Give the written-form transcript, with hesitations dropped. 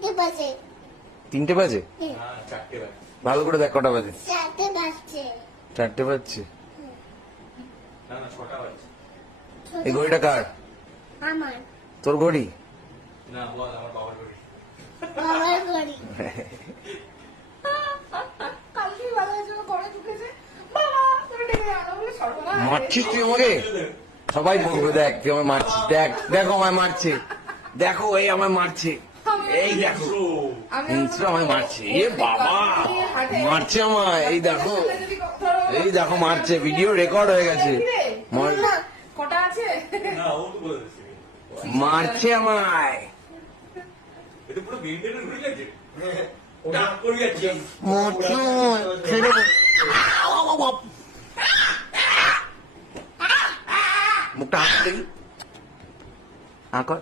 তিনটে বাজে। 3টে বাজে? ভালো করে দেখ কটা বাজে। 4টে বাজছে। 4টে বাজছে? না 6টা বাজছে। এই ঘড়িটা কার? আমার। তোর ঘড়ি? না বল আমার বাবার ঘড়ি। বাবার ঘড়ি। কালকে ভালো হয়েছিল ঘরে ঢুকেছে বাবা তুমি ডেকে আনো বলে সর্বনাশ। মারছিস তুই আমাকে? সবাই বলবে দেখ তুই আমায় মারছিস। দেখ দেখো আমায় মারছে, দেখো এই আমায় মারছে, এই দেখো হিংস্র আমায় মারছে। এ বাবা মারছে আমায়, এই দেখো এই দেখো মারছে, ভিডিও রেকর্ড হয়ে গেছে। কটা আছে? না ও তো বলে দিচ্ছে। মারছে আমায়। এটা পুরো বেন্ডের ঘুরে গেছে। ডাক করে যাচ্ছে। মুখটা হাত দেখি, আঁকর।